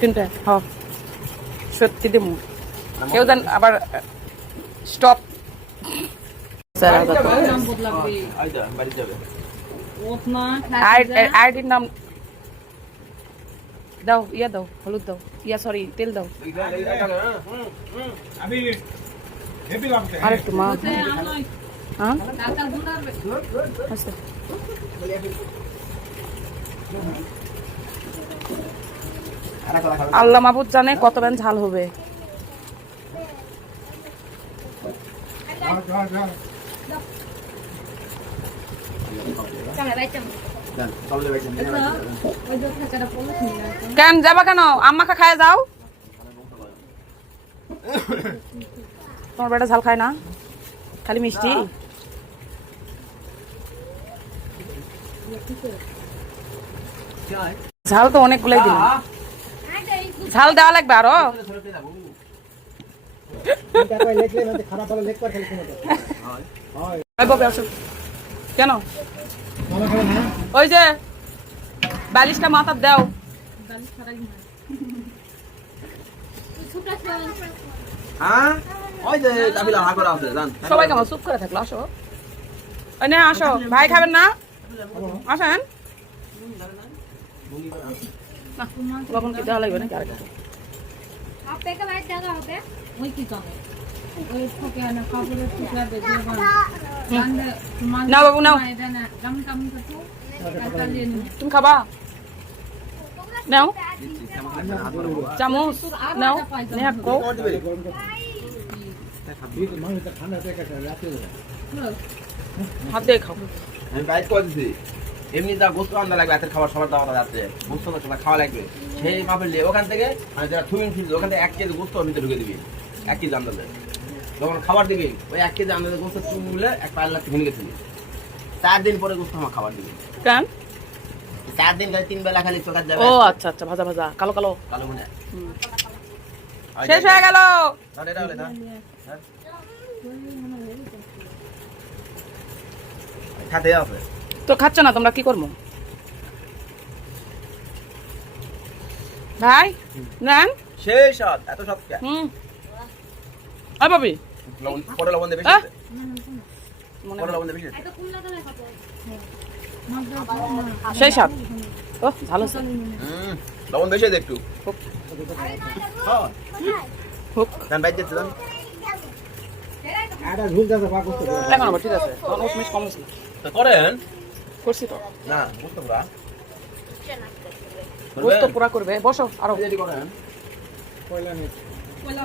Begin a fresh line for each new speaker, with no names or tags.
তিনটে হ। সত্যি দিমু কেউ দেন আবার স্টপ
ওতনা
আইডির নাম দাও ইয়া দাও হলুদ দাও। ইয়া সরি তেল দাও।
আমি হেভি লাগছে
আর একটু মা হ্যাঁ আচ্ছা আল্লাহ মাহবুদ জানে কত ব্যান ঝাল হবে। কেন, যাবা কেন? আম্মাকে খায় যাও। তোমার বেটা ঝাল খায় না? খালি মিষ্টি? ঝাল তো অনেকগুলাই দিলাম। ঝাল দেওয়া লাগবে আরও। কেন? ওই যে বালিশটা মাথার দাও।
হ্যাঁ?
সবাই কেমন? চুপ করে থাকল আসো। ওই না আসো। ভাই খাবেন না? আসেন। লবণ কি দেওয়া লাগবে নাকি আরেকটু?
না কাপড়ের টুকরা
বাবু, নাও। তুমি খাবা? নাও। চামচ। নাও। নেহা কো হাত দিয়ে খাও।
আমি বাইক করে দিছি। এমনি যা গোস্ত আন্দা লাগবে রাতের খাবার সবার দাওয়া যাচ্ছে গোস্ত তো তোমার খাওয়া লাগবে। সেই মাপের লিয়ে ওখান থেকে মানে যারা থুমিন ফিল ওখান থেকে এক কেজি গোস্ত ভিতরে ঢুকে দিবি এক কেজি আন্দাজে। যখন খাবার দিবি ওই এক কেজি আন্দাজে গোস্ত চুমুলে এক পাল্লা ভেঙে গেছিলি চার দিন পরে গোস্ত আমার খাবার দিবি।
কেন?
চার দিন খালি তিন বেলা খালি চোখার যাবে
ও আচ্ছা আচ্ছা ভাজা ভাজা কালো কালো।
কালো মনে।
শেষ হয়ে গেল।
হ্যাঁ? খাতে আছে
তো খাচ্ছ না তোমরা কি করব? ভাই নেন।
সেই সব এত সব কে?
হুম। আয়
লবণ পরে লবণ দেবে পরে লবণ দেবে
সেই স্বাদ। ও ভালো
হুম লবণ বেশি দে একটু।
হোক।
হ্যাঁ। দাম বাইর দিতে দাম
এটা ঝুল যাবে বা করতে
এখন আবার ঠিক আছে। তখন উসমিস কম
করেন।
করছি তো।
না বুঝতে পুরা
বুঝতে পুরা করবে বসো
আরও।
পয়লা নেই
কইলা